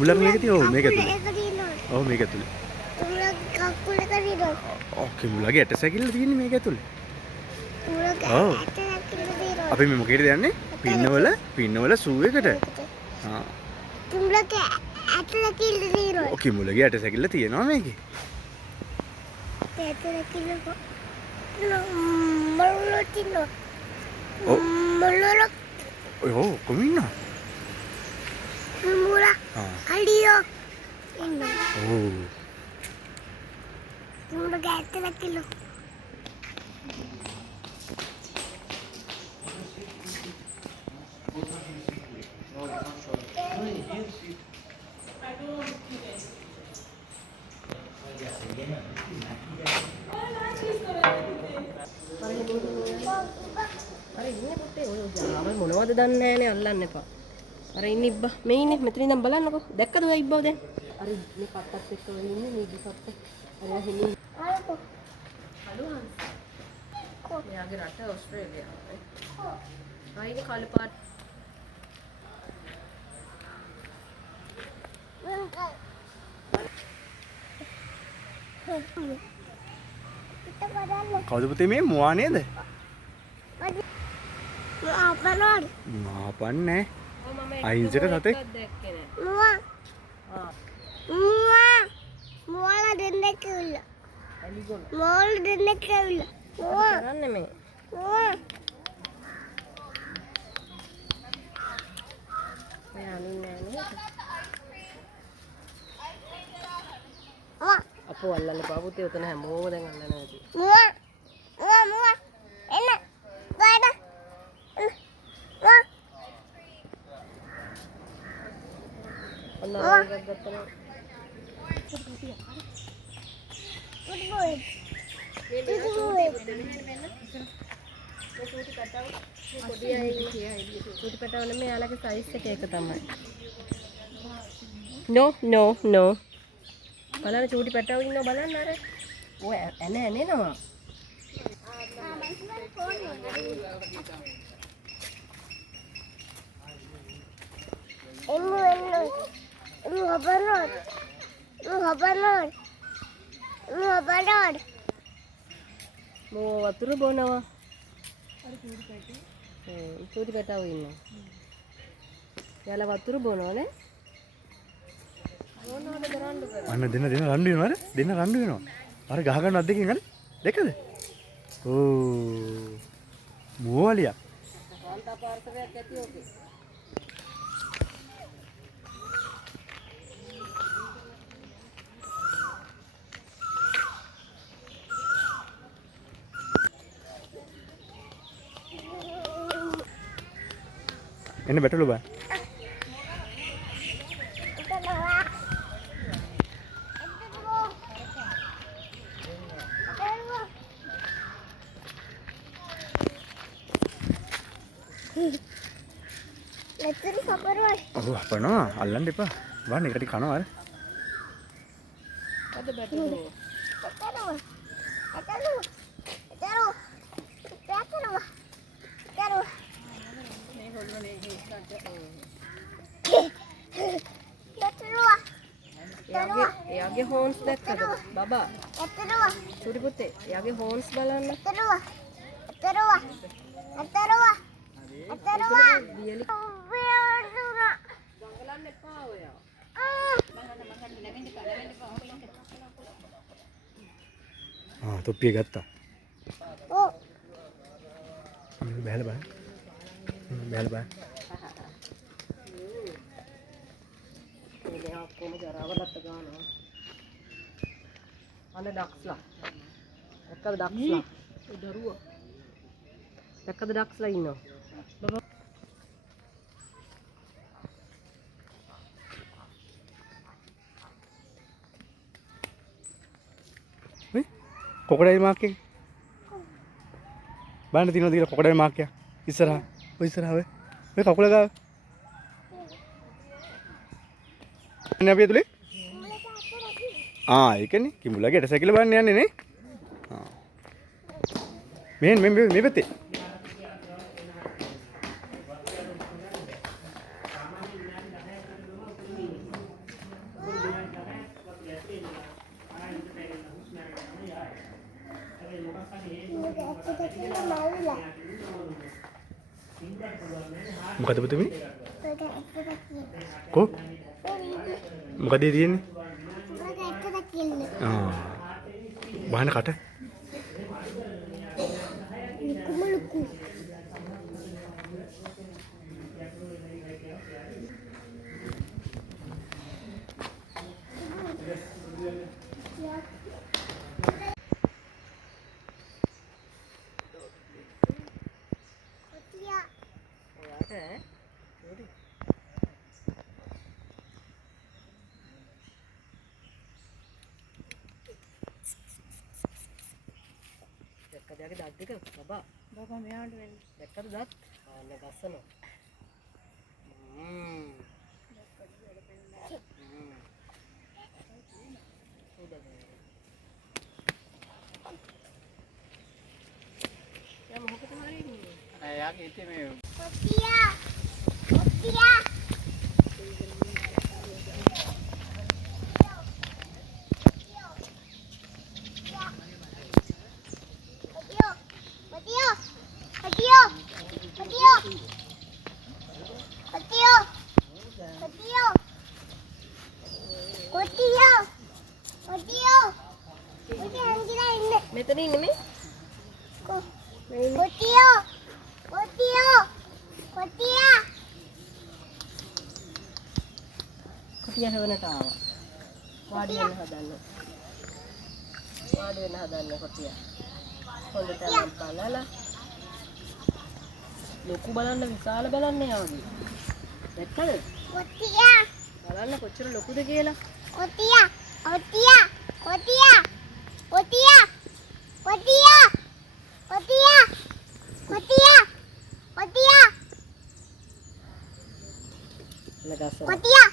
මුලක් තියෙන ඔව් මේක ඇතුලේ. ඔව් මේක ඇතුලේ. කකුල කරිනවා. ඔකේ මුලගේ ඇට සැකිල්ල තියෙන්නේ මේක ඇතුලේ. මුලගේ ඇට සැකිල්ල තියෙනවා. අපි මේ මොකේද යන්නේ? පින්නවල සූ එකට. ආ. මුලගේ ඇට සැකිල්ල තියෙනවා. ඔකේ මුලගේ ඇට සැකිල්ල තියෙනවා මේකේ. ඇට සැකිල්ල මල්ලෝ තියෙනවා. මල්ලෝ ඔය කොහොම ඉන්නවා? මුලා. අලියෝ ඉන්නවා. ඔව්. මුලගේ ඇට සැකිල්ල මොනවද දන්නේ නැහනේ අල්ලන්න එපා. අර ඉන්න ඉබ්බා මේ ඉන්නේ මෙතන ඉඳන් බලන්නකෝ. දැක්කද ඔය ඉබ්බව දැන්? අර මේ කට්ටත් එක්ක වෙ ඉන්නේ මේ ඉබ්බත්. අර හිමින්. හලෝ හංස. මෙයාගේ රට ඕස්ට්‍රේලියාව. ආයිනේ කාලේ පාට. කවුද පුතේ මේ මුවා නේද? මාපන්නේ අහිංසක සතෙක් මුවාලා දෙන්නෙක් ඇවිල්ලා මුවාලා දෙන්නෙක් ඇවිල්ලා මුවා කරන්නේ මේ මුවා අපෝ අල්ලන්න එපා පුතේ උතන හැමෝම දැන් අල්ලන්න ඇති මුවා එන්න ගාඩ ඔන්න ආයෙත් ගත්තා නම් good boy චූටි පැටව නෙමෙයි යාළගේ සයිස් එක ඒක තමයි. no බලන්න චූටි පැටව ඉන්නව බලන්න අර. ඔය ඇනෙනවා. මෝ වතුර බොනවා. චූටි පැටව ඉන්නවා. යාලා වතුර බොනවනේ. අන්න දෙන්න රණ්ඩු වෙනවා. දෙන්න රණ්ඩු වෙනවා. අර ගහ ගන්න අද්දකින් අර දෙකද? ඕ මුවලියක්. කාන්තා පාර්ශවයක් ඇති ඔකේ. එන්න බැටළු බා. මෙතන සපරවල්. ඔව් අපනවා අල්ලන්න එපා. වань එකට කනවා අර. අද බැටළු. එයාගේ හෝන්ස් දැක්කද බබා? චූටි පුතේ එයාගේ හෝන්ස් බලන්න. දඟලන්න එපා ඔයා. තොප්පිය ගත්තා. ඔව්. බැලලා බලන්න. බැලලා බලන්න. මේ ඔක්කොම ජරාවලට ගන්නවා. අනේ ඩක්ස්ලා. දැක්කද ඩක්ස්ලා? ඒ දරුවා. දැක්කද ඩක්ස්ලා ඉන්නවා. බබා කොකොඩයිල් මාක් එක බලන්න තියෙනවද කියලා කොකොඩයිල් මාක් එක ඉස්සරහා ඔය ඉස්සරහා ඔය කකුල ගාව අනේ අපි ඇතුලේ ඒකනේ කිඹුලගේ ඇට සැකිල්ල බලන්න යන්නේ නේ මේ පැත්තේ මොකද පුතේ මේ? උඹට ඇත්ත දකින්න. කො? මොකද ඒ තියෙන්නේ? උඹට ඇත්ත දකින්න. බාහන කට. කුමලුකු. දැක්කද යාගේ දත් දෙක බබා මෙහාට වෙන්න දැක්කද දත් අන්න ගස්සනවා යා මොකද මාරින්නේ යාගේ ඉතින් මේ කොටියා. කොටියා. මෙතන ඉන්නේ මේ කොටියා හැවනට ආවා වාඩි වෙන්න හදන්න කොටියා හොඳට නම් බලලා ලොකු බලන්න විශාල බලන්න යාවගේ දැක්කද බලන්න කොච්චර ලොකුද කියලා ලගස්සන කොටියා